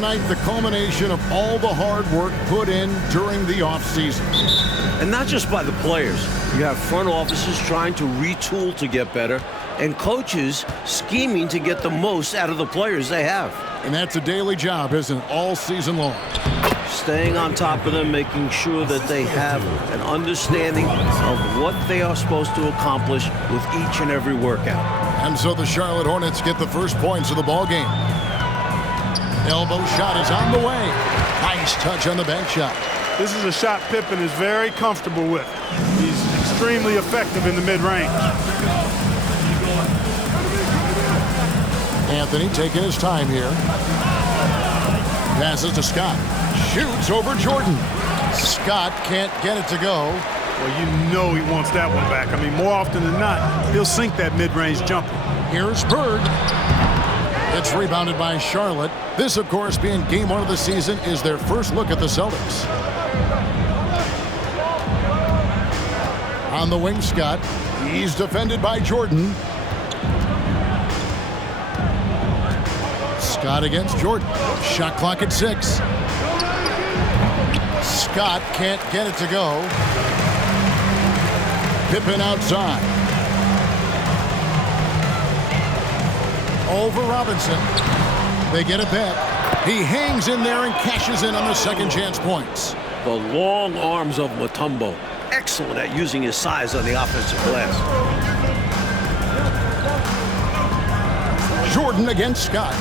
Tonight, the culmination of all the hard work put in during the offseason. And not just by the players. You have front offices trying to retool to get better, and coaches scheming to get the most out of the players they have. And that's a daily job, isn't it? All season long. Staying on top of them, making sure that they have an understanding of what they are supposed to accomplish with each and every workout. And so the Charlotte Hornets get the first points of the ball game. Elbow shot is on the way. Nice touch on the bank shot. This is a shot Pippen is very comfortable with. He's extremely effective in the mid-range. Anthony taking his time here. Passes to Scott. Shoots over Jordan. Scott can't get it to go. Well, you know he wants that one back. I mean, more often than not, he'll sink that mid-range jumper. Here's Bird. It's rebounded by Charlotte. This, of course, being game one of the season, is their first look at the Celtics. On the wing, Scott. He's defended by Jordan. Scott against Jordan. Shot clock at 6. Scott can't get it to go. Pippen outside. Over Robinson. They get it back. He hangs in there and cashes in on the second chance points. The long arms of Mutombo. Excellent at using his size on the offensive glass. Jordan against Scott.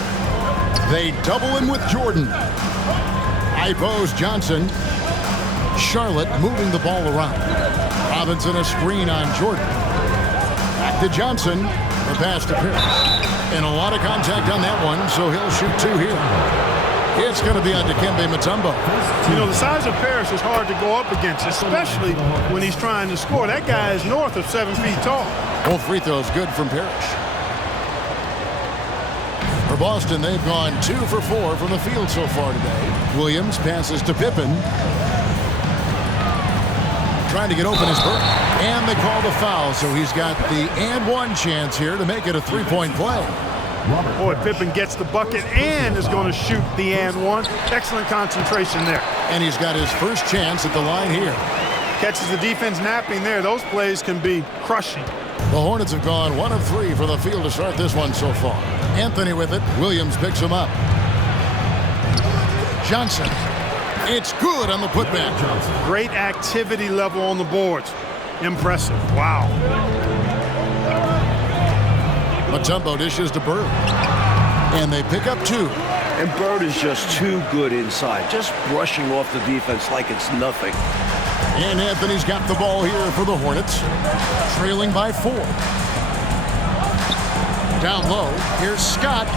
They double him with Jordan. High post Johnson. Charlotte moving the ball around. Robinson a screen on Jordan. Back to Johnson. The pass to Pierce. And a lot of contact on that one, so he'll shoot 2 here. It's going to be on Dikembe Mutombo. You know, the size of Parrish is hard to go up against, especially when he's trying to score. That guy is north of 7 feet tall. Both free throws good from Parrish. For Boston, they've gone 2 for 4 from the field so far today. Williams passes to Pippen. Trying to get open his Bird. And they call the foul, so he's got the and one chance here to make it a 3-point play. Boy, Pippen gets the bucket and is going to shoot the and one. Excellent concentration there. And he's got his first chance at the line here. Catches the defense napping there. Those plays can be crushing. The Hornets have gone 1 of 3 from the field to start this one so far. Anthony with it. Williams picks him up. Johnson. It's good on the putback. Great activity level on the boards. Impressive. Wow. Mutombo dishes to Bird. And they pick up 2. And Bird is just too good inside, just brushing off the defense like it's nothing. And Anthony's got the ball here for the Hornets. Trailing by 4. Down low, here's Scott.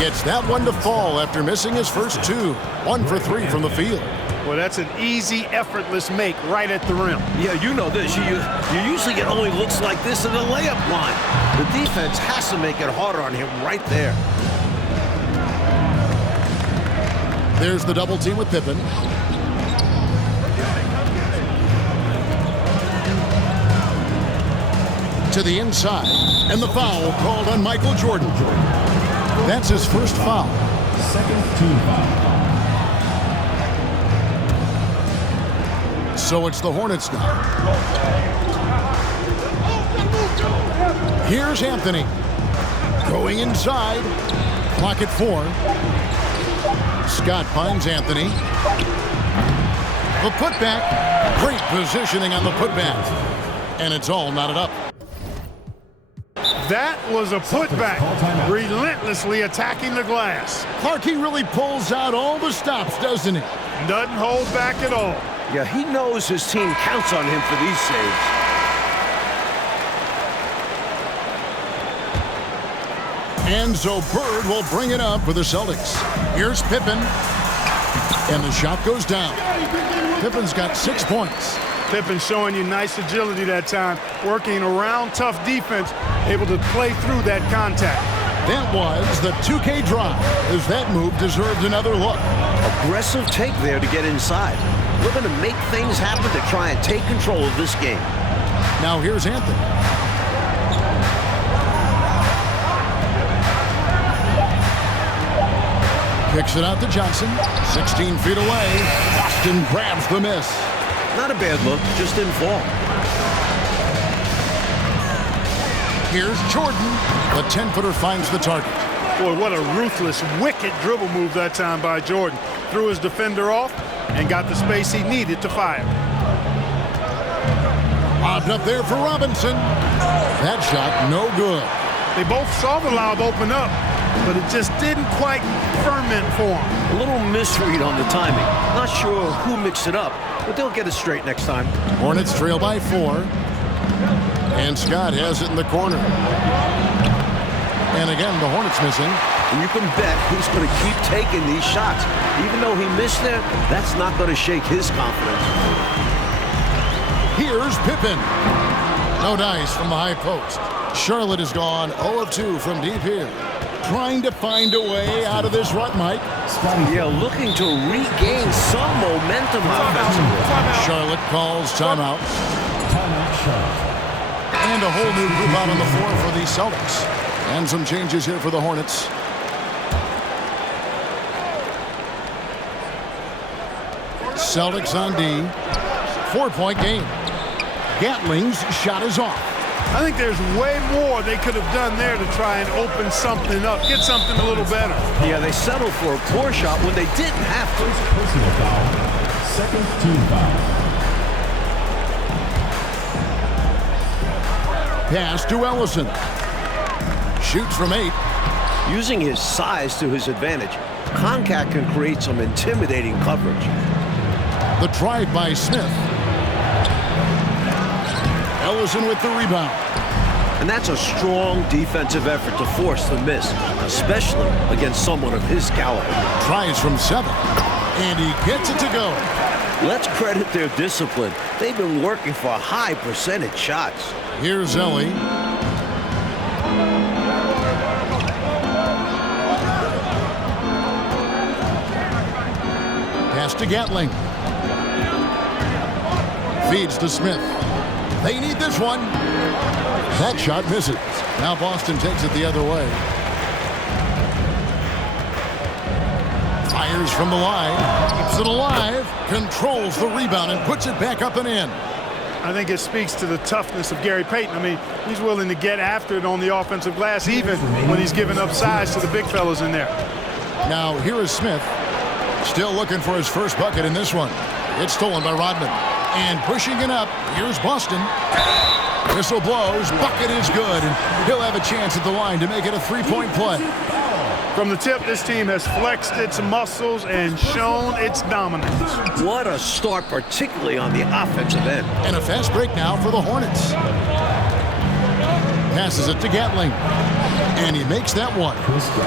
Gets that one to fall after missing his first 2. 1 for 3 from the field. Well, that's an easy, effortless make right at the rim. Yeah, you know this. You usually get only looks like this in the layup line. The defense has to make it harder on him right there. There's the double team with Pippen. To the inside. And the foul called on Michael Jordan. That's his first foul. Second team foul. So it's the Hornets now. Here's Anthony. Going inside. Clock at 4. Scott finds Anthony. The putback. Great positioning on the putback. And it's all knotted up. That was a putback. Relentlessly attacking the glass. Clarkey really pulls out all the stops, doesn't he? Doesn't hold back at all. Yeah, he knows his team counts on him for these saves. And so Bird will bring it up for the Celtics. Here's Pippen. And the shot goes down. Pippen's got 6 points. Pippen showing you nice agility that time, working around tough defense, able to play through that contact. That was the 2K drive, as that move deserved another look. Aggressive take there to get inside. We're going to make things happen to try and take control of this game. Now here's Anthony. Kicks it out to Johnson. 16 feet away. Boston grabs the miss. Not a bad look, just didn't fall. Here's Jordan. The 10-footer finds the target. Boy, what a ruthless, wicked dribble move that time by Jordan. Threw his defender off and got the space he needed to fire. Lobbed up there for Robinson. That shot, no good. They both saw the lob open up, but it just didn't quite ferment for them. A little misread on the timing. Not sure who mixed it up, but they'll get it straight next time. Hornets trail by 4. And Scott has it in the corner. And again, the Hornets missing. And you can bet he's going to keep taking these shots. Even though he missed there, that's not going to shake his confidence. Here's Pippen. No dice from the high post. Charlotte has gone 0 of 2 from deep here. Trying to find a way out of this rut, Mike. Yeah, looking to regain some momentum offensively. Charlotte calls timeout. Timeout, Charlotte. And a whole new group out on the floor for the Celtics. And some changes here for the Hornets. Celtics on D. 4-point game. Gatling's shot is off. I think there's way more they could have done there to try and open something up, get something a little better. Yeah, they settled for a poor shot when they didn't have to. Personal foul. Second team foul. Pass to Ellison. Shoots from 8. Using his size to his advantage, Concat can create some intimidating coverage. The drive by Smith. Ellison with the rebound. And that's a strong defensive effort to force the miss, especially against someone of his caliber. Tries from 7. And he gets it to go. Let's credit their discipline. They've been working for high percentage shots. Here's Ellie. Pass to Gatling. Feeds to Smith. They need this one. That shot misses. Now Boston takes it the other way. Fires from the line. Keeps it alive. Controls the rebound and puts it back up and in. I think it speaks to the toughness of Gary Payton. I mean, he's willing to get after it on the offensive glass, even when he's giving up size to the big fellas in there. Now, here is Smith. Still looking for his first bucket in this one. It's stolen by Rodman. And pushing it up, here's Boston. Whistle blows, bucket is good, and he'll have a chance at the line to make it a 3-point play. From the tip, this team has flexed its muscles and shown its dominance. What a start, particularly on the offensive end. And a fast break now for the Hornets. Passes it to Gatling. And he makes that one.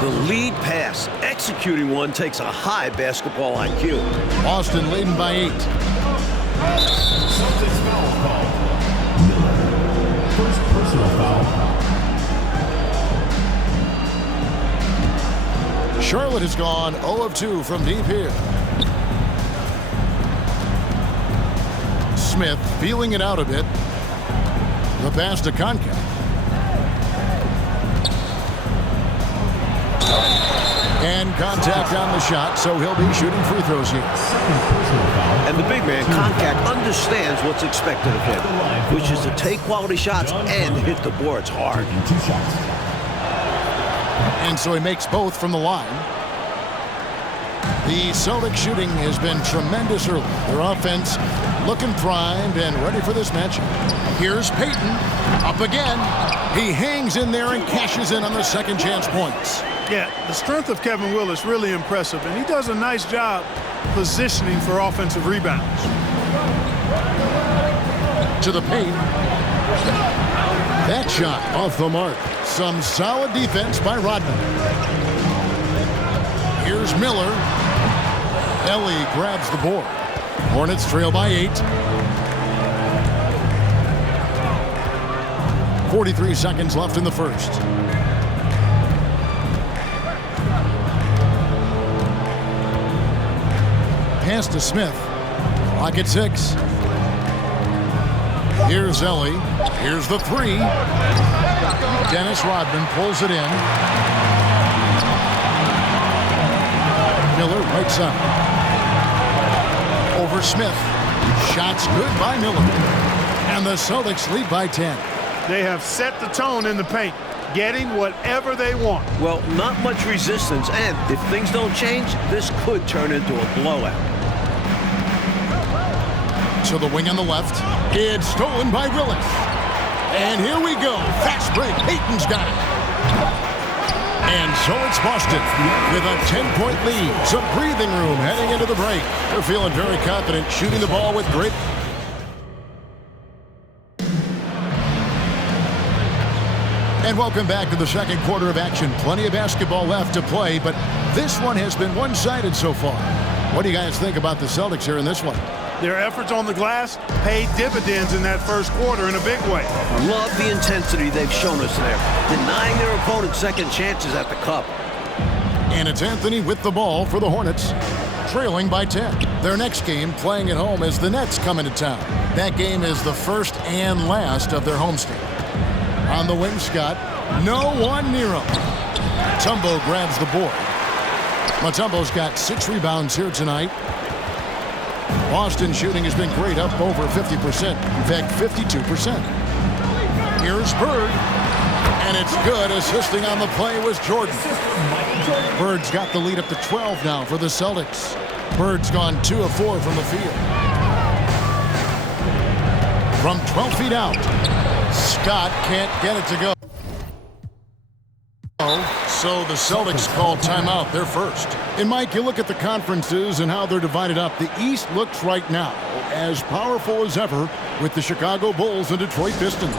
The lead pass, executing one, takes a high basketball IQ. Boston leading by 8. Celtics foul call. Miller. First personal foul. Charlotte has gone 0 of 2 from deep here. Smith feeling it out a bit. The pass to Concat. And contact on the shot, so he'll be shooting free throws here. And the big man, Concat, understands what's expected of him, which is to take quality shots and hit the boards hard. And so he makes both from the line. The Celtics shooting has been tremendous early. Their offense looking primed and ready for this match. Here's Payton. Up again. He hangs in there and cashes in on the second chance points. Yeah, the strength of Kevin Willis really impressive, and he does a nice job positioning for offensive rebounds. To the paint. That shot off the mark. Some solid defense by Rodman. Here's Miller. Ellie grabs the board. Hornets trail by 8. 43 seconds left in the first. Pass to Smith. Clock at 6. Here's Ellie. Here's the 3. Dennis Rodman pulls it in. Miller right side. Over Smith. Shots good by Miller. And the Celtics lead by 10. They have set the tone in the paint, getting whatever they want. Well, not much resistance, and if things don't change, this could turn into a blowout. To the wing on the left. It's stolen by Willis. And here we go. Fast break. Payton's got it. And so it's Boston with a 10-point lead. Some breathing room heading into the break. They're feeling very confident, shooting the ball with great. And welcome back to the second quarter of action. Plenty of basketball left to play, but this one has been one-sided so far. What do you guys think about the Celtics here in this one? Their efforts on the glass paid dividends in that first quarter in a big way. Love the intensity they've shown us there, denying their opponents second chances at the cup. And it's Anthony with the ball for the Hornets, trailing by 10. Their next game, playing at home, as the Nets come into town. That game is the first and last of their homestand. On the wing, Scott. No one near him. Mutombo grabs the board. Mutombo's got 6 rebounds here tonight. Boston shooting has been great, up over 50%. In fact, 52%. Here's Bird. And it's good. Assisting on the play was Jordan. Bird's got the lead up to 12 now for the Celtics. Bird's gone 2 of 4 from the field. From 12 feet out, Scott can't get it to go. So the Celtics call timeout, their first. And Mike, you look at the conferences and how they're divided up. The East looks right now as powerful as ever with the Chicago Bulls and Detroit Pistons.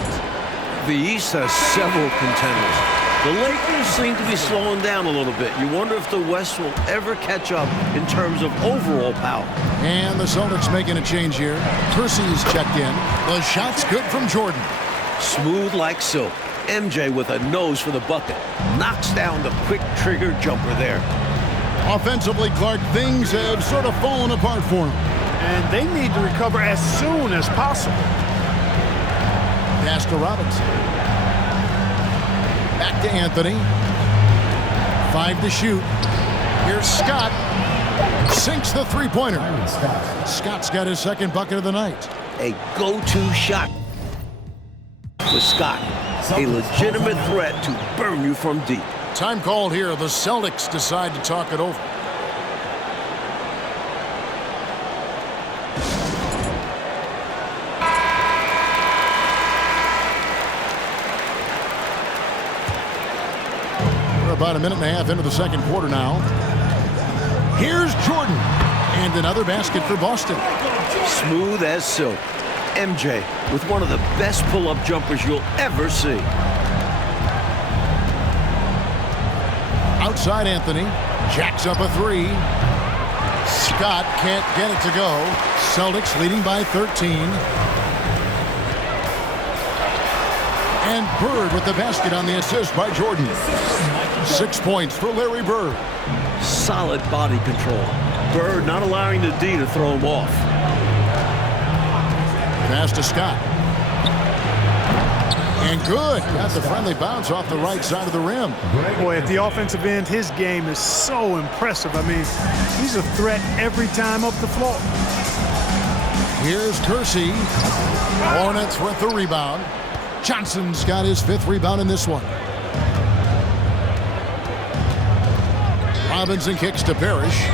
The East has several contenders. The Lakers seem to be slowing down a little bit. You wonder if the West will ever catch up in terms of overall power. And the Celtics making a change here. Percy's checked in. The shot's good from Jordan. Smooth like silk. MJ with a nose for the bucket. Knocks down the quick trigger jumper there. Offensively, Clark, things have sort of fallen apart for him. And they need to recover as soon as possible. Pass to Robinson. Back to Anthony. 5 to shoot. Here's Scott. Sinks the three-pointer. Scott's got his second bucket of the night. A go-to shot for Scott. A legitimate threat to burn you from deep. Time called here. The Celtics decide to talk it over. We're about a minute and a half into the second quarter now. Here's Jordan. And another basket for Boston. Smooth as silk. MJ with one of the best pull-up jumpers you'll ever see. Outside Anthony. Jacks up a 3. Scott can't get it to go. Celtics leading by 13. And Bird with the basket on the assist by Jordan. 6 points for Larry Bird. Solid body control. Bird not allowing the D to throw him off. Pass to Scott. And good. Got the friendly bounce off the right side of the rim. Boy, at the offensive end, his game is so impressive. I mean, he's a threat every time up the floor. Here's Kersey. Hornets with the rebound. Johnson's got his 5th rebound in this one. Robinson kicks to Parrish.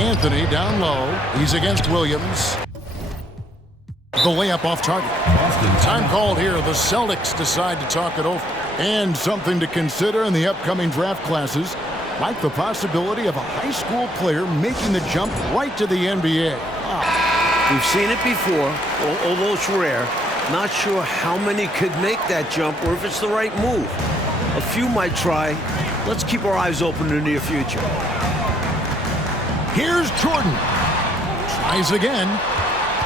Anthony down low. He's against Williams. The layup off target. Time called here. The Celtics decide to talk it over. And something to consider in the upcoming draft classes, like the possibility of a high school player making the jump right to the NBA. We've seen it before, although it's rare. Not sure how many could make that jump or if it's the right move. A few might try. Let's keep our eyes open in the near future. Here's Jordan. Tries again.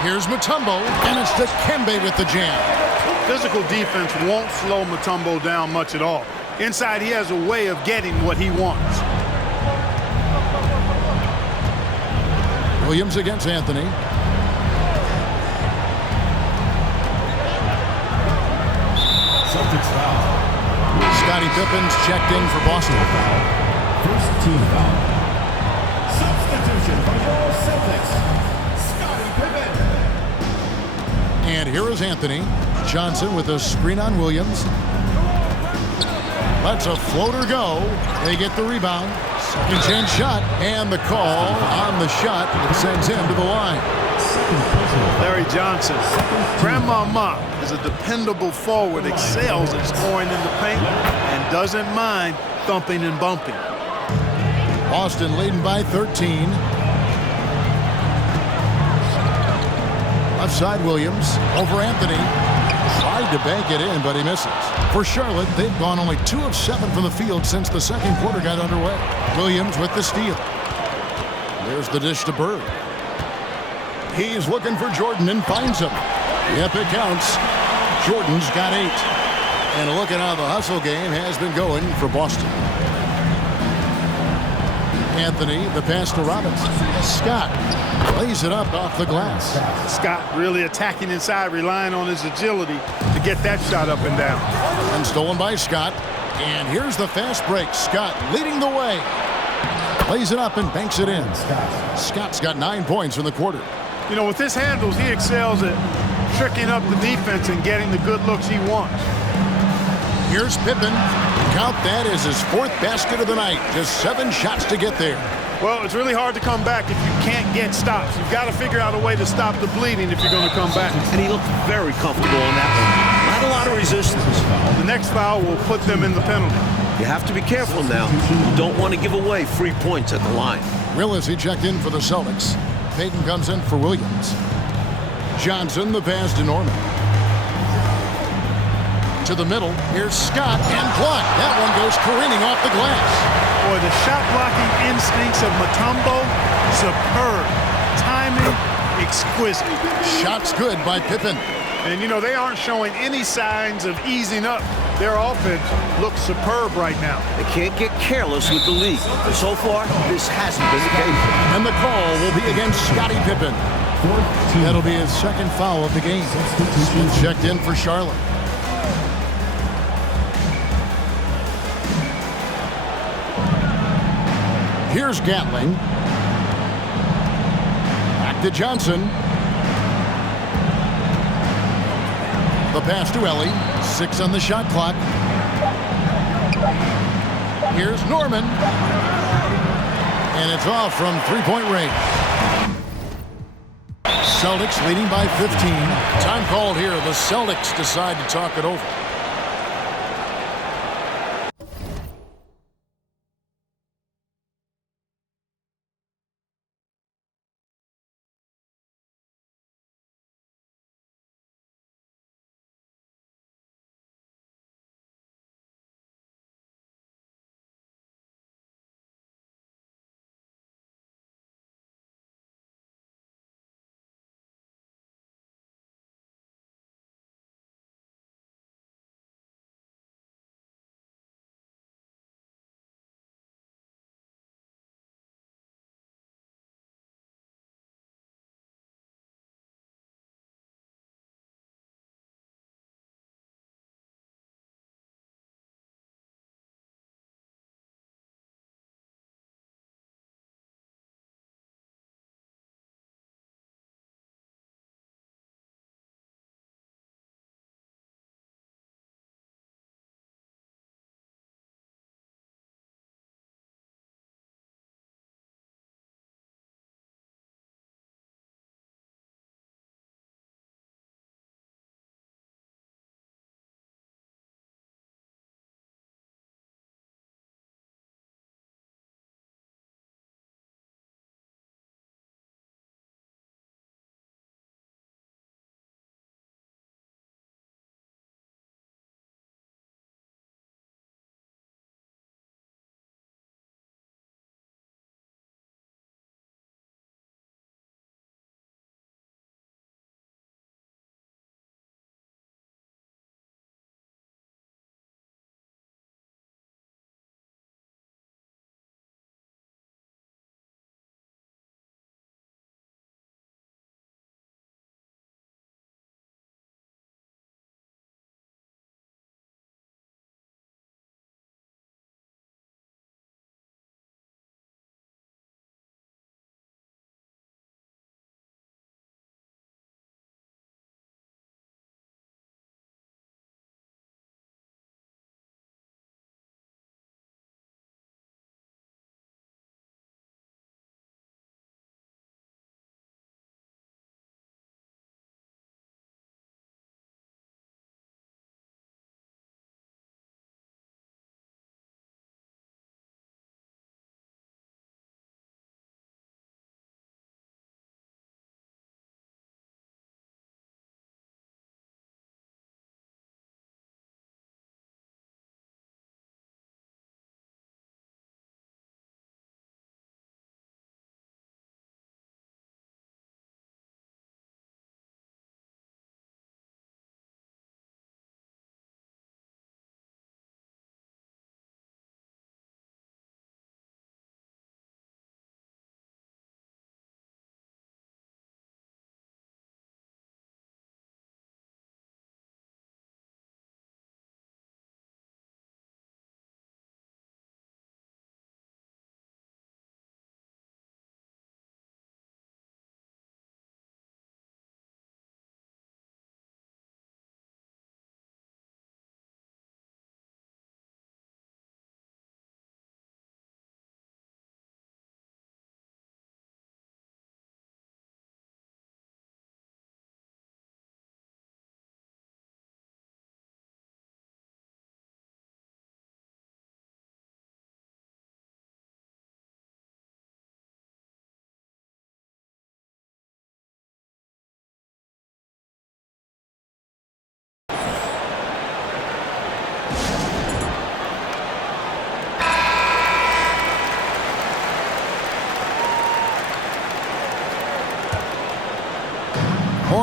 Here's Mutombo, and it's Dikembe with the jam. Physical defense won't slow Mutombo down much at all. Inside, he has a way of getting what he wants. Williams against Anthony. Celtics foul. Scottie Pippen's checked in for Boston. First team foul. Substitution for your Celtics, Scottie Pippen. And here is Anthony Johnson with a screen on Williams. Lets a floater go. They get the rebound. Second chance shot. And the call on the shot that sends him to the line. Larry Johnson, Grandmama is a dependable forward, excels at scoring in the paint, and doesn't mind thumping and bumping. Boston leading by 13. Left side Williams over Anthony. Tried to bank it in, but he misses. For Charlotte, they've gone only 2 of 7 from the field since the second quarter got underway. Williams with the steal. There's the dish to Bird. He's looking for Jordan and finds him. Yep, it counts. Jordan's got 8. And look at how the hustle game has been going for Boston. Anthony, the pass to Robinson. Scott lays it up off the glass. Scott really attacking inside, relying on his agility to get that shot up and down. And stolen by Scott. And here's the fast break. Scott leading the way. Lays it up and banks it in. Scott's got 9 points in the quarter. You know, with his handles, he excels at tricking up the defense and getting the good looks he wants. Here's Pippen. Count that as his 4th basket of the night. Just 7 shots to get there. Well, it's really hard to come back if you can't get stops. You've got to figure out a way to stop the bleeding if you're going to come back. And he looked very comfortable on that one. Not a lot of resistance. The next foul will put them in the penalty. You have to be careful now. You don't want to give away free points at the line. He checked in for the Celtics. Payton comes in for Williams. Johnson, the pass to Norman. To the middle. Here's Scott and blocked. That one goes careening off the glass. Boy, the shot blocking instincts of Mutombo, superb. Timing, exquisite. Shots good by Pippen. And, you know, they aren't showing any signs of easing up. Their offense looks superb right now. They can't get careless with the lead. And so far, this hasn't been the case. And the call will be against Scottie Pippen. That'll be his 2nd foul of the game. Smith checked in for Charlotte. Here's Gatling. Back to Johnson. The pass to Ellie. 6 on the shot clock. Here's Norman. And it's off from 3-point range. Celtics leading by 15. Time called here. The Celtics decide to talk it over.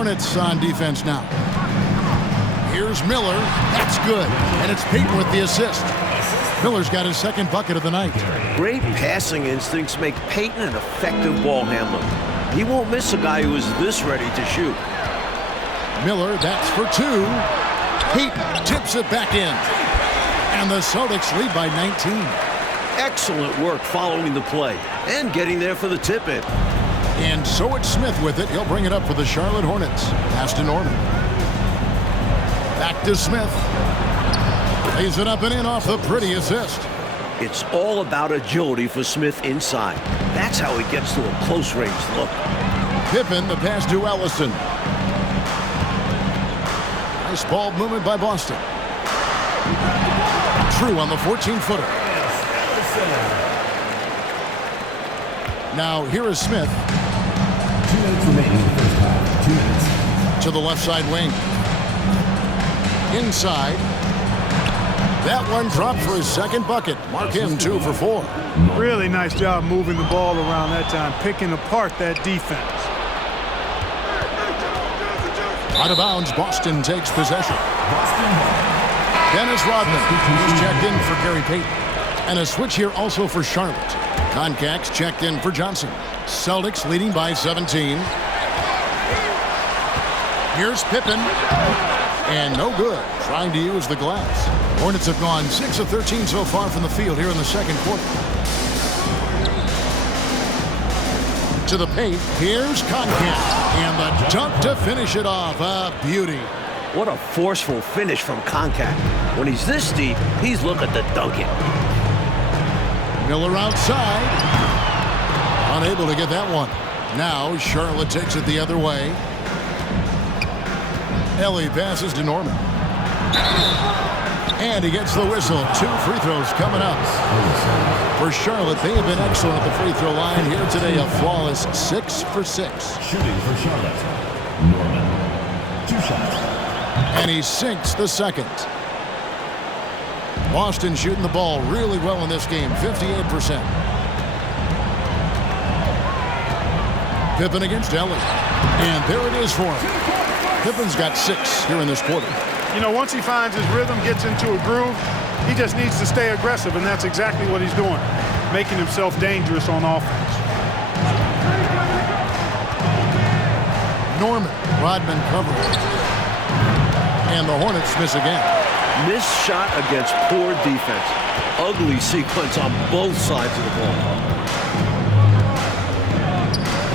Hornets on defense now. Here's Miller. That's good. And it's Payton with the assist. Miller's got his second bucket of the night. Great passing instincts make Payton an effective ball handler. He won't miss a guy who is this ready to shoot. Miller, that's for two. Payton tips it back in. And the Celtics lead by 19. Excellent work following the play and getting there for the tip-in. And so it's Smith with it. He'll bring it up for the Charlotte Hornets. Pass to Norman. Back to Smith. Lays it up and in off the pretty assist. It's all about agility for Smith inside. That's how he gets to a close-range look. Pippen, the pass to Ellison. Nice ball movement by Boston. True on the 14-footer. Now here is Smith. 2 minutes remaining in the first half. 2 minutes. To the left side wing. Inside. That one dropped for his second bucket. Mark him 2 for 4. Really nice job moving the ball around that time, picking apart that defense. Out of bounds, Boston takes possession. Dennis Rodman is checked in for Gary Payton. And a switch here also for Charlotte. Concax checked in for Johnson. Celtics leading by 17. Here's Pippen. And no good. Trying to use the glass. Hornets have gone 6 of 13 so far from the field here in the second quarter. To the paint. Here's Concax. And the dunk to finish it off. A beauty. What a forceful finish from Concax. When he's this deep, he's looking to dunk it. Miller outside. Unable to get that one. Now Charlotte takes it the other way. Ellie passes to Norman. And he gets the whistle. 2 free throws coming up. For Charlotte, they have been excellent at the free throw line here today. A flawless 6 for 6. Shooting for Charlotte. Norman. 2 shots. And he sinks the second. Boston shooting the ball really well in this game, 58%. Pippen against Ellie. And there it is for him. Pippen's got 6 here in this quarter. You know, once he finds his rhythm, gets into a groove, he just needs to stay aggressive, and that's exactly what he's doing, making himself dangerous on offense. Norman, Rodman covering. And the Hornets miss again. Missed shot against poor defense. Ugly sequence on both sides of the ball.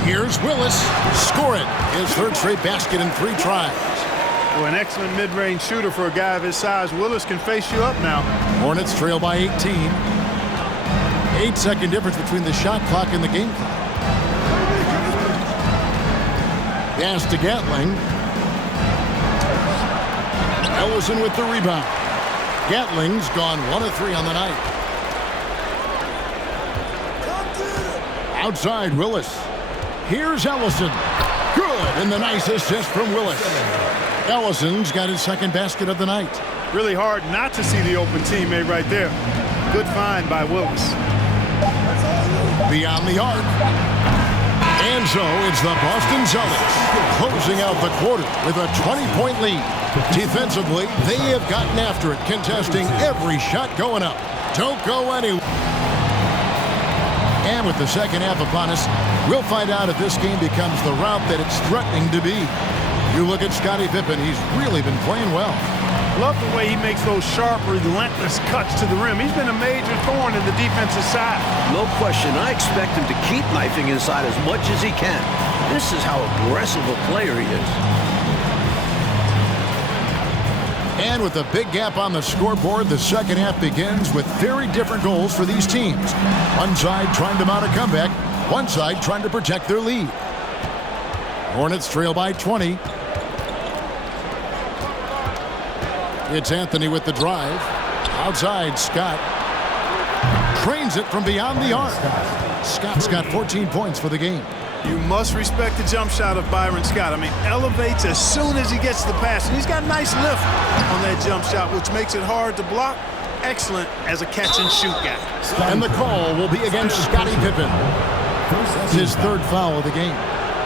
Here's Willis. Score it. His third straight basket in 3 tries. Well, an excellent mid-range shooter for a guy of his size. Willis can face you up now. Hornets trail by 18. 8-second difference between the shot clock and the game clock. Pass to Gatling. Ellison with the rebound. Gatling's gone 1 of 3 on the night. Outside Willis. Here's Ellison. Good, and the nice assist from Willis. Ellison's got his second basket of the night. Really hard not to see the open teammate right there. Good find by Willis. Beyond the arc. And so it's the Boston Celtics closing out the quarter with a 20-point lead. Defensively, they have gotten after it, contesting every shot going up. Don't go anywhere. And with the second half upon us, we'll find out if this game becomes the route that it's threatening to be. You look at Scottie Pippen, he's really been playing well. Love the way he makes those sharp, relentless cuts to the rim. He's been a major thorn in the defensive side. No question, I expect him to keep knifing inside as much as he can. This is how aggressive a player he is. And with a big gap on the scoreboard, the second half begins with very different goals for these teams. One side trying to mount a comeback, one side trying to protect their lead. Hornets trail by 20. It's Anthony with the drive. Outside, Scott. Trains it from beyond the arc. Scott's got 14 points for the game. You must respect the jump shot of Byron Scott. I mean, elevates as soon as he gets the pass. And he's got a nice lift on that jump shot, which makes it hard to block. Excellent as a catch-and-shoot guy. And the call will be against Scottie Pippen. It's his third foul of the game.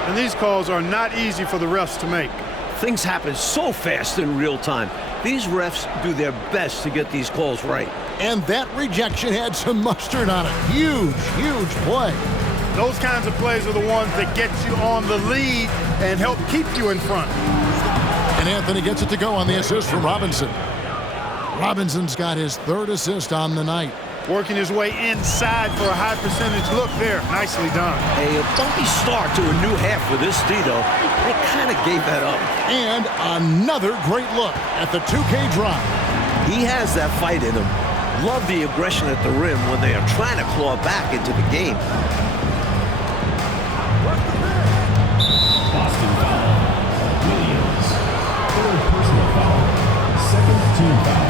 And these calls are not easy for the refs to make. Things happen so fast in real time. These refs do their best to get these calls right. And that rejection had some mustard on it. Huge, huge play. Those kinds of plays are the ones that get you on the lead and help keep you in front. And Anthony gets it to go on the assist from Robinson. Robinson's got his 3rd assist on the night. Working his way inside for a high percentage look there. Nicely done. A bumpy start to a new half for this D, though. They kind of gave that up. And another great look at the 2K drive. He has that fight in him. Love the aggression at the rim when they are trying to claw back into the game. Boston foul. Williams. 3rd personal foul. 2nd team foul.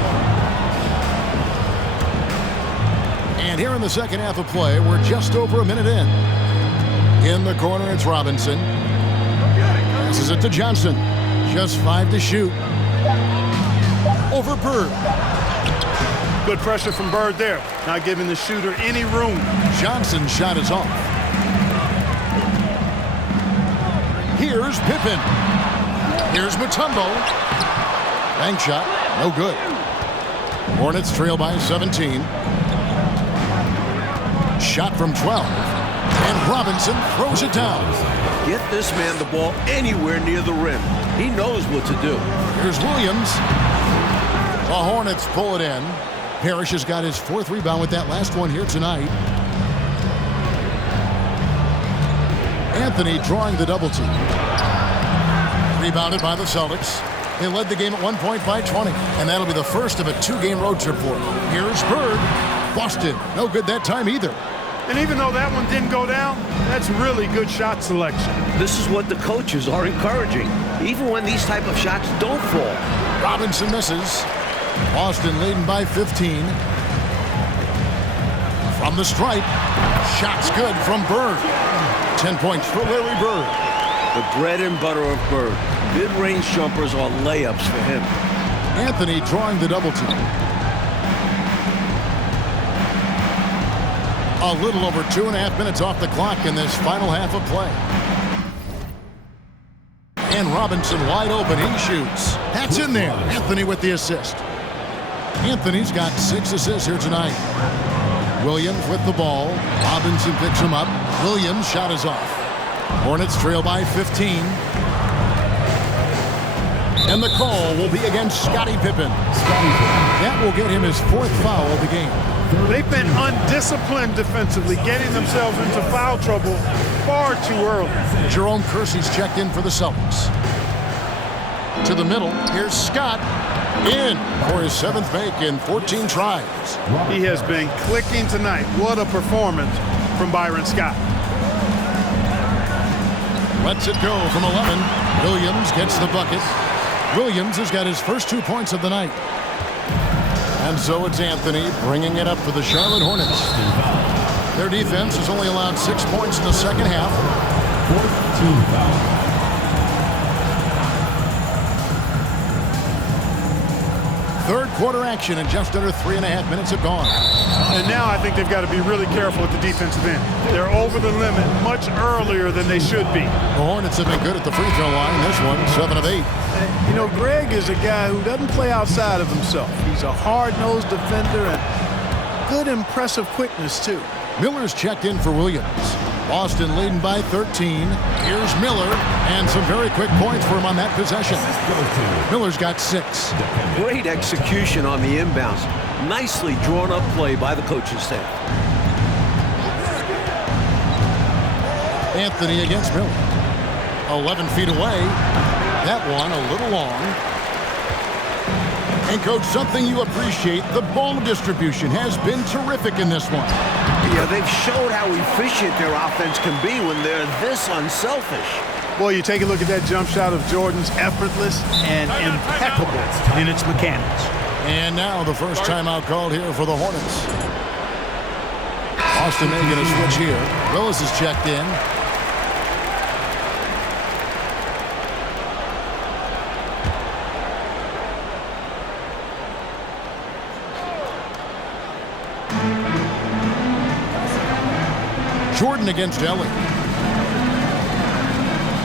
And here in the second half of play, we're just over a minute in. In the corner, it's Robinson. Passes it to Johnson. Just 5 to shoot. Over Bird. Good pressure from Bird there. Not giving the shooter any room. Johnson's shot is off. Here's Pippen. Here's Mutombo. Bank shot. No good. Hornets trail by 17. Shot from 12. And Robinson throws it down. Get this man the ball anywhere near the rim. He knows what to do. Here's Williams. The Hornets pull it in. Parrish has got his 4th rebound with that last one here tonight. Anthony drawing the double team. Rebounded by the Celtics. They led the game at one point by 20. And that'll be the first of a 2-game road trip for them. Here's Bird. Boston. No good that time either. And even though that one didn't go down, that's really good shot selection. This is what the coaches are encouraging, even when these type of shots don't fall. Robinson misses. Boston leading by 15. From the stripe. Shots good from Bird. 10 points for Larry Bird. The bread and butter of Bird. Mid-range jumpers are layups for him. Anthony drawing the double team. A little over 2.5 minutes off the clock in this final half of play. And Robinson wide open. He shoots. That's in there. Anthony with the assist. Anthony's got 6 assists here tonight. Williams with the ball. Robinson picks him up. Williams' shot is off. Hornets trail by 15. And the call will be against Scottie Pippen. That will get him his 4th foul of the game. They've been undisciplined defensively, getting themselves into foul trouble far too early. Jerome Kersey's checked in for the Celtics. To the middle, here's Scott. In for his 7th make in 14 tries. He has been clicking tonight. What a performance from Byron Scott. Lets it go from 11. Williams gets the bucket. Williams has got his first 2 points of the night. And so it's Anthony bringing it up for the Charlotte Hornets. Their defense has only allowed 6 points in the second half. 4th team foul. Third quarter action and just under 3.5 minutes have gone. And now I think they've got to be really careful at the defensive end. They're over the limit much earlier than they should be. The Hornets have been good at the free throw line. This one, 7 of 8. You know, Greg is a guy who doesn't play outside of himself. He's a hard-nosed defender and good, impressive quickness, too. Miller's checked in for Williams. Boston leading by 13. Here's Miller, and some very quick points for him on that possession. Miller's got 6. Great execution on the inbounds. Nicely drawn up play by the coaching staff. Anthony against Miller. 11 feet away. That one a little long. And, Coach, something you appreciate, the ball distribution has been terrific in this one. Yeah, they've showed how efficient their offense can be when they're this unselfish. Boy, you take a look at that jump shot of Jordan's, effortless and impeccable in its mechanics. And now the first timeout called here for the Hornets. Boston making a switch here. Willis is checked in. Jordan against Ellie.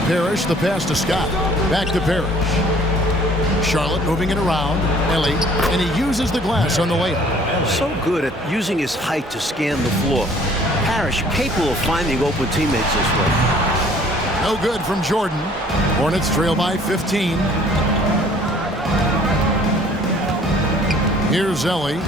Parrish, the pass to Scott. Back to Parrish. Charlotte moving it around. Ellie, and he uses the glass on the layup. So good at using his height to scan the floor. Parrish capable of finding open teammates this way. No good from Jordan. Hornets trail by 15. Here's Ellie.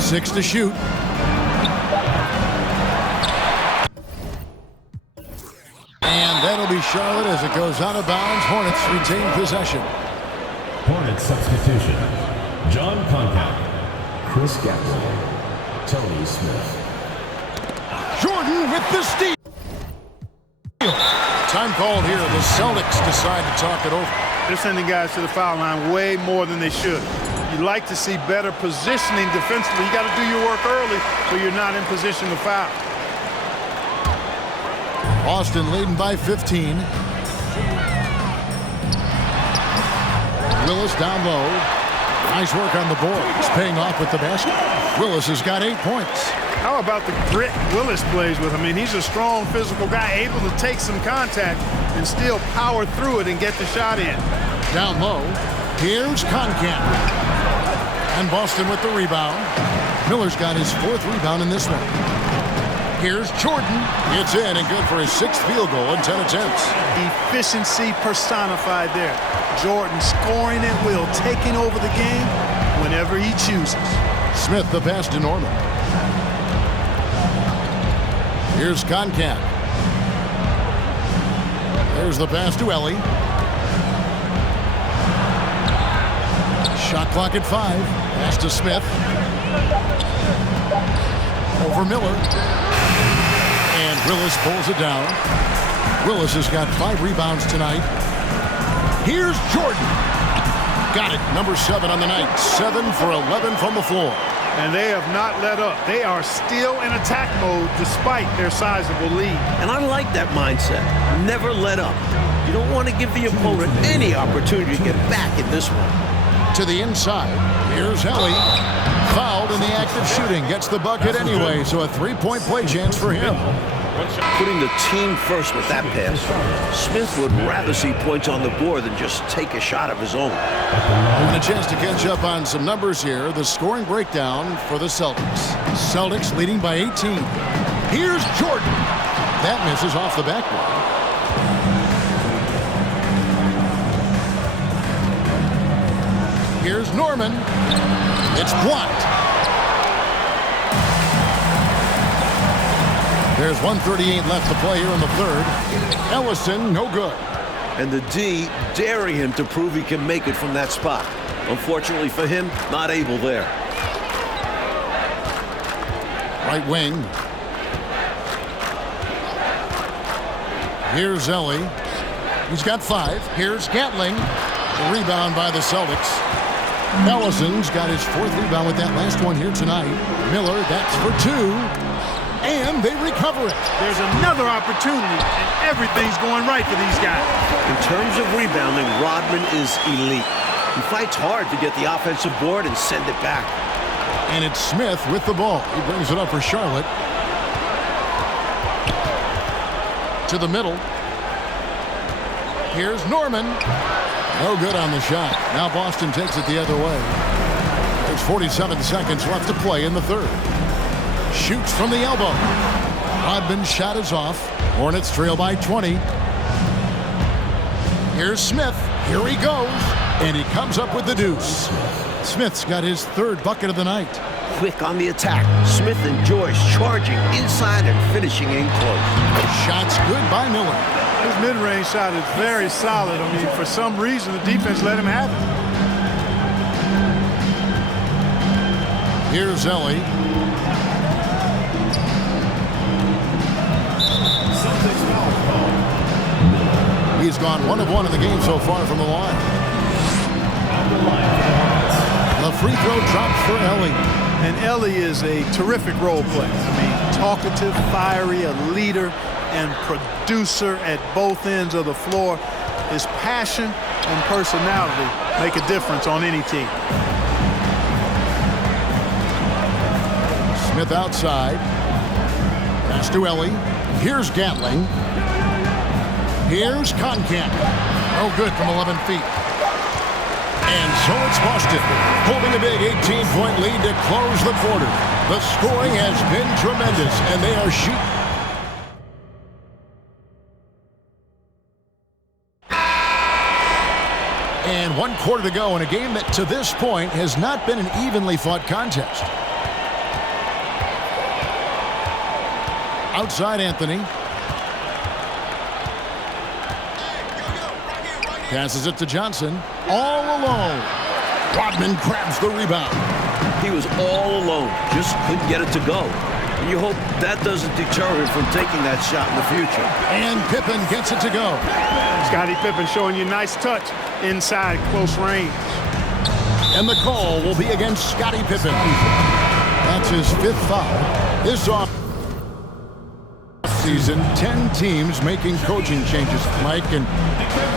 Six to shoot. And that'll be Charlotte as it goes out of bounds. Hornets retain possession. Hornets substitution. John Concat. Chris Gatlin. Tony Smith. Jordan with the steal. Time called here. The Celtics decide to talk it over. They're sending guys to the foul line way more than they should. You'd like to see better positioning defensively. You got to do your work early so you're not in position to foul. Boston leading by 15. Willis down low. Nice work on the boards. Paying off with the basket. Willis has got 8 points. How about the grit Willis plays with? I mean, he's a strong physical guy, able to take some contact and still power through it and get the shot in. Down low. Here's Concan. And Boston with the rebound. Miller's got his 4th rebound in this one. Here's Jordan. It's in and good for his 6th field goal in 10 attempts. Efficiency personified there. Jordan scoring at will, taking over the game whenever he chooses. Smith the pass to Norman. Here's Concan. There's the pass to Ellie. Shot clock at 5. Pass to Smith. Over Miller. And Willis pulls it down. Willis has got 5 rebounds tonight. Here's Jordan. Got it. Number 7 on the night. 7 for 11 from the floor. And they have not let up. They are still in attack mode despite their sizable lead. And I like that mindset. Never let up. You don't want to give the opponent any opportunity to get back in this one. To the inside. Here's Ellie. Fouled in the act of shooting. Gets the bucket anyway, so a 3-point play chance for him. Putting the team first with that pass. Smith would rather see points on the board than just take a shot of his own. And a chance to catch up on some numbers here. The scoring breakdown for the Celtics. Celtics leading by 18. Here's Jordan. That misses off the backboard. Here's Norman. It's blocked. There's 1:38 left to play here in the 3rd. Ellison, no good. And the D daring him to prove he can make it from that spot. Unfortunately for him, not able there. Right wing. Here's Ellie. He's got 5. Here's Gatling. The rebound by the Celtics. Ellison's got his 4th rebound with that last one here tonight. Miller, that's for 2. And they recover it. There's another opportunity, and everything's going right for these guys. In terms of rebounding, Rodman is elite. He fights hard to get the offensive board and send it back. And it's Smith with the ball. He brings it up for Charlotte. To the middle. Here's Norman. No good on the shot. Now Boston takes it the other way. There's 47 seconds left to play in the 3rd. Shoots from the elbow. Rodman's shot is off. Hornets trail by 20. Here's Smith. Here he goes. And he comes up with the deuce. Smith's got his 3rd bucket of the night. Quick on the attack. Smith enjoys charging inside and finishing in close. Shots good by Miller. His mid-range shot is very solid. I mean, for some reason, the defense let him have it. Here's Ellie. He's gone 1 of 1 in the game so far from the line. The free throw dropped for Ellie. And Ellie is a terrific role player. I mean, talkative, fiery, a leader, and producer at both ends of the floor. His passion and personality make a difference on any team. Smith outside. Pass to Ellie. Here's Gatling. Here's Conkamp. Oh, good from 11 feet. And so it's Boston, holding a big 18-point lead to close the quarter. The scoring has been tremendous, and they are shooting. And 1 quarter to go in a game that to this point has not been an evenly fought contest. Outside Anthony. Passes it to Johnson. All alone. Rodman grabs the rebound. He was all alone. Just couldn't get it to go. And you hope that doesn't deter him from taking that shot in the future. And Pippen gets it to go. Scottie Pippen showing you nice touch inside close range. And the call will be against Scottie Pippen. That's his 5th foul. This offseason, 10 teams making coaching changes, Mike, and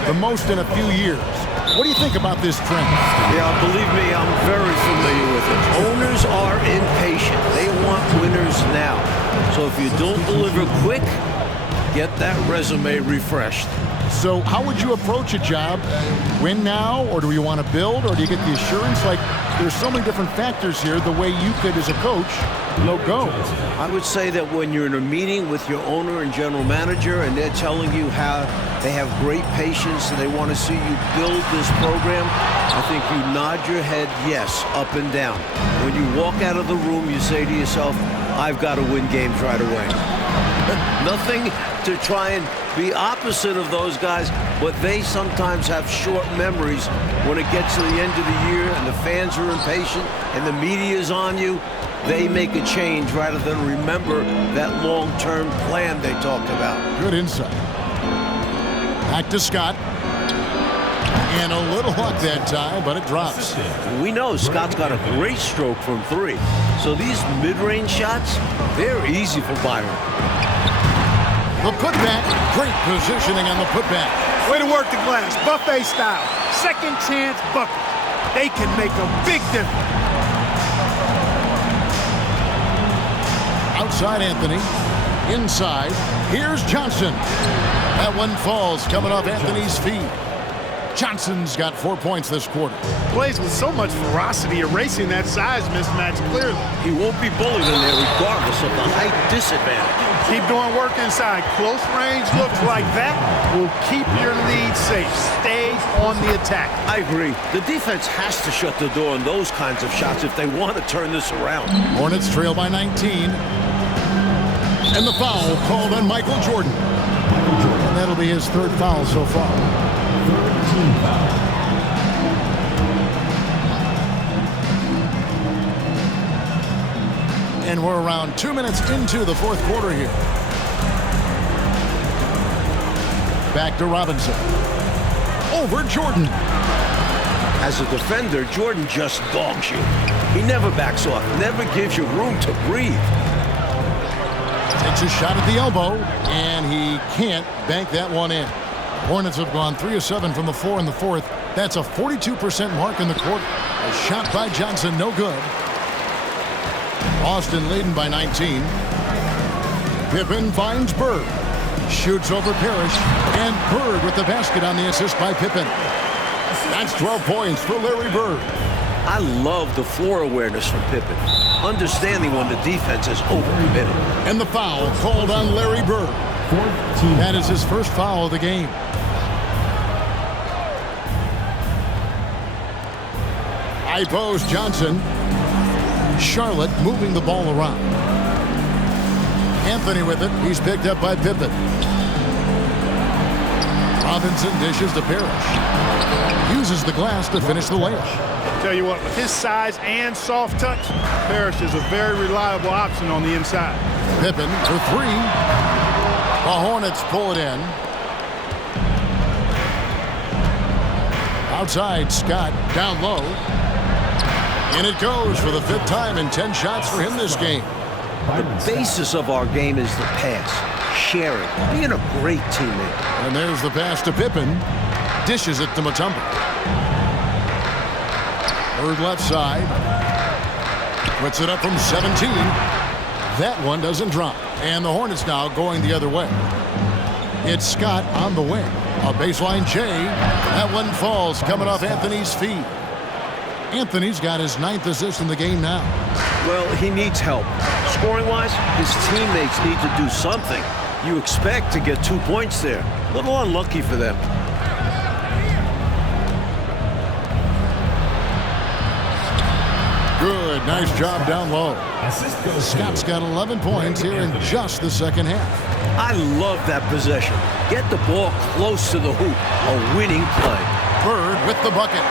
the most in a few years. What do you think about this trend? Yeah, believe me, I'm very familiar with it. Owners are impatient. They want winners now. So if you don't deliver quick, get that resume refreshed. So how would you approach a job? Win now, or do you want to build, or do you get the assurance? Like, there's so many different factors here, the way you could, as a coach, go. I would say that when you're in a meeting with your owner and general manager and they're telling you how they have great patience and they want to see you build this program, I think you nod your head yes, up and down. When you walk out of the room, you say to yourself, I've got to win games right away. Nothing to try and be opposite of those guys, but they sometimes have short memories when it gets to the end of the year and the fans are impatient and the media is on you. They make a change rather than remember that long-term plan they talked about. Good insight. Back to Scott. And a little luck that time, but it drops. We know Scott's got a great stroke from 3. So these mid-range shots, they're easy for Byron. The putback, great positioning on the putback. Way to work the glass, buffet style. Second chance bucket. They can make a big difference. Outside Anthony. Inside. Here's Johnson. That one falls coming off Anthony's feet. Johnson's got 4 points this quarter. Plays with so much ferocity, erasing that size mismatch clearly. He won't be bullied in there regardless of the height disadvantage. Keep doing work inside. Close range looks like that will keep your lead safe. Stay on the attack. I agree. The defense has to shut the door on those kinds of shots if they want to turn this around. Hornets trail by 19. And the foul called on Michael Jordan. And that'll be his 3rd foul so far. Team foul. And we're around 2 minutes into the 4th quarter here. Back to Robinson. Over Jordan. As a defender, Jordan just dogs you. He never backs off, never gives you room to breathe. Takes a shot at the elbow, and he can't bank that one in. Hornets have gone 3 of 7 from the floor in the 4th. That's a 42% mark in the quarter. A shot by Johnson, no good. Boston leading by 19. Pippen finds Bird. Shoots over Parrish. And Bird with the basket on the assist by Pippen. That's 12 points for Larry Bird. I love the floor awareness from Pippen. Understanding when the defense is overcommitted. And the foul called on Larry Bird. That is his 1st foul of the game. Ibos Johnson. Charlotte moving the ball around. Anthony with it. He's picked up by Pippen. Robinson dishes to Parrish. Uses the glass to finish the layup. Tell you what, with his size and soft touch, Parrish is a very reliable option on the inside. Pippen for 3. The Hornets pull it in. Outside, Scott down low. And it goes for the 5th time in 10 shots for him this game. The basis of our game is the pass, sharing, being a great teammate. And there's the pass to Pippen. Dishes it to Mutombo. Bird left side. Puts it up from 17. That one doesn't drop. And the Hornets now going the other way. It's Scott on the wing. A baseline J. That one falls coming off Anthony's feet. Anthony's got his 9th assist in the game now. Well, he needs help. Scoring-wise, his teammates need to do something. You expect to get 2 points there. A little unlucky for them. Good. Nice job down low. Assist goes to Scott's got 11 points here in just the second half. I love that possession. Get the ball close to the hoop. A winning play. Bird with the bucket.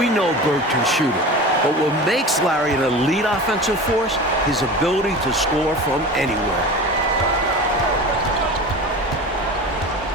We know Bird can shoot it. But what makes Larry an elite offensive force, his ability to score from anywhere.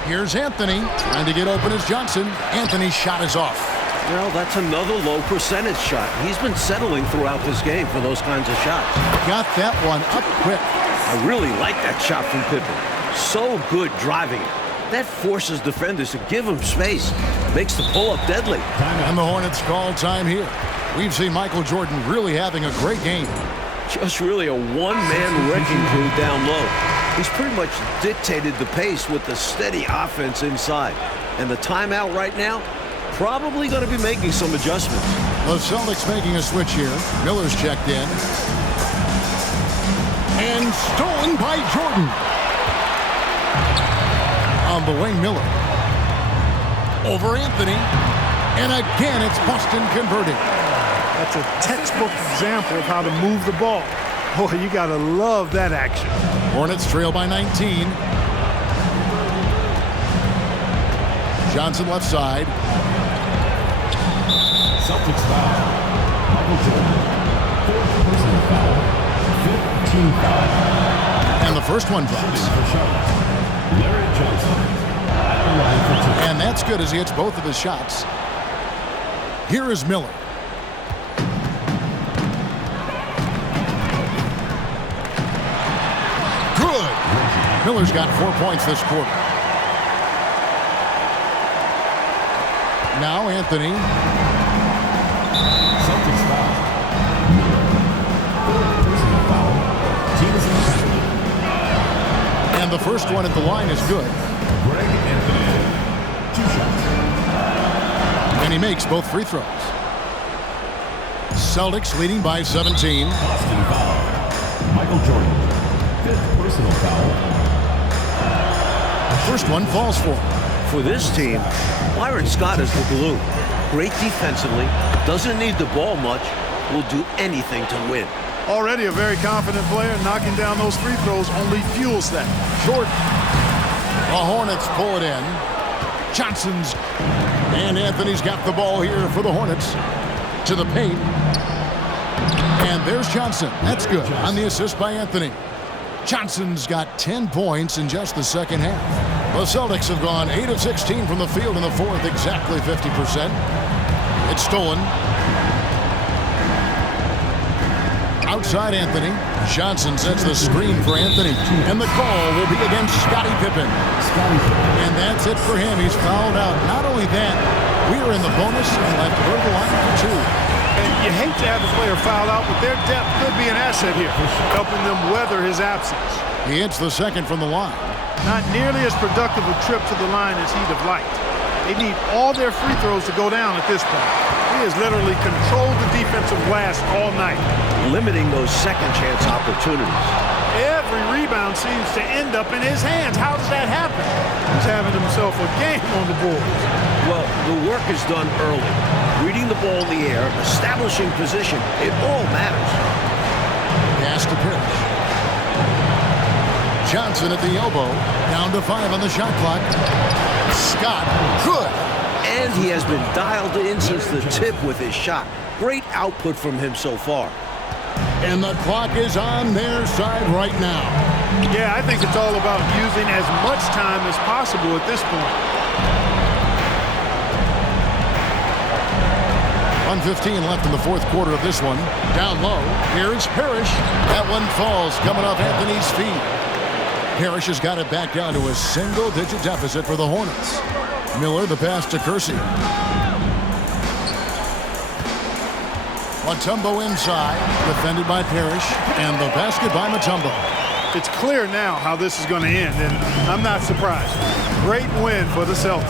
Here's Anthony trying to get open as Johnson. Anthony's shot is off. Well, that's another low percentage shot. He's been settling throughout this game for those kinds of shots. Got that one up quick. I really like that shot from Pippen. So good driving it. That forces defenders to give him space. Makes the pull-up deadly. And the Hornets call time here. We've seen Michael Jordan really having a great game. Just really a one-man wrecking crew down low. He's pretty much dictated the pace with the steady offense inside. And the timeout right now, probably going to be making some adjustments. The Celtics making a switch here. Miller's checked in. And stolen by Jordan. On the wing, Miller. Over Anthony. And again, it's Boston converting. That's a textbook example of how to move the ball. Boy, you got to love that action. Hornets trail by 19. Johnson left side. Celtics foul. Michael Jordan. 4th personal foul. 5th team foul. And the first one drops. For Charlotte, Larry Johnson. At the line for 2. And that's good as he hits both of his shots. Here is Miller. Good. Miller's got 4 points this quarter. Now Anthony. Celtics foul. Miller. 4th personal foul. Team is in penalty. And the first one at the line is good. Greg Anthony. 2 shots. And he makes both free throws. Celtics leading by 17. Boston foul. Michael Jordan. 5th personal foul. First one falls for him. For this team, Byron Scott is the glue. Great defensively, doesn't need the ball much, will do anything to win. Already a very confident player. Knocking down those free throws only fuels that. Jordan. The Hornets pull it in. Johnson's. And Anthony's got the ball here for the Hornets. To the paint. And there's Johnson. That's good on the assist by Anthony. Johnson's got 10 points in just the second half. The Celtics have gone 8 of 16 from the field in the fourth, exactly 50%. It's stolen. Outside Anthony. Johnson sets the screen for Anthony. And the call will be against Scottie Pippen. And that's it for him. He's fouled out. Not only that, we are in the bonus and left her the line for 2. And you hate to have the player foul out, but their depth could be an asset here, helping them weather his absence. He hits the second from the line. Not nearly as productive a trip to the line as he'd have liked. They need all their free throws to go down at this point. He has literally controlled the defensive glass all night. Limiting those second chance opportunities. Every rebound seems to end up in his hands. How does that happen? He's having himself a game on the boards. Well, the work is done early. Reading the ball in the air, establishing position, it all matters. Pass to Parrish. Johnson at the elbow. Down to 5 on the shot clock. Scott, good. And he has been dialed in since the tip with his shot. Great output from him so far. And the clock is on their side right now. Yeah, I think it's all about using as much time as possible at this point. 1:15 left in the fourth quarter of this one. Down low. Here's Parrish. That one falls coming off Anthony's feet. Parrish has got it back down to a single-digit deficit for the Hornets. Miller the pass to Kersey. Mutombo inside, defended by Parrish, and the basket by Mutombo. It's clear now how this is going to end, and I'm not surprised. Great win for the Celtics.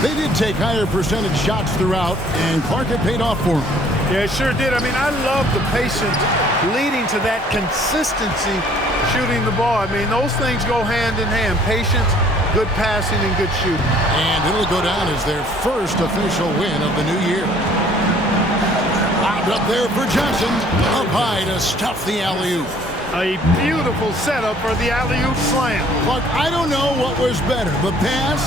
They did take higher percentage shots throughout, and Clark had paid off for them. Yeah, it sure did. I mean, I love the patience leading to that consistency shooting the ball. I mean, those things go hand in hand. Patience, good passing, and good shooting. And it'll go down as their first official win of the new year. Up there for Johnson, up high to stuff the alley-oop. A beautiful setup for the alley-oop slam. But I don't know what was better, the pass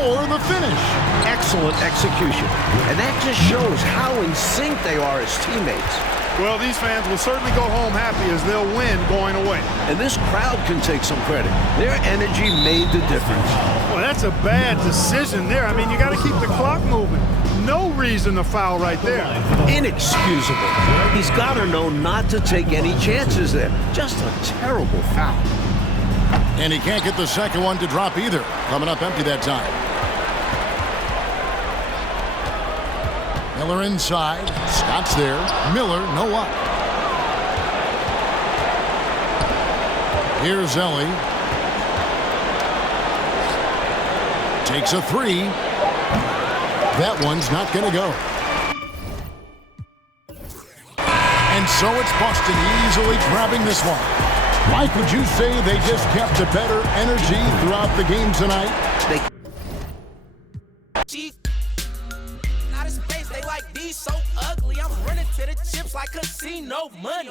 or the finish. Excellent execution. And that just shows how in sync they are as teammates. Well, these fans will certainly go home happy as they'll win going away. And this crowd can take some credit. Their energy made the difference. Well, that's a bad decision there. I mean, you got to keep the clock moving. No reason to foul right there. Inexcusable. He's got to know not to take any chances there. Just a terrible foul. And he can't get the second one to drop either. Coming up empty that time. Miller inside. Scott's there. Miller, no up. Here's Ellie. Takes a three. That one's not going to go. And so it's Boston easily grabbing this one. Mike, would you say they just kept a better energy throughout the game tonight? Out of space, they like these so ugly. I'm running to the chips like casino money.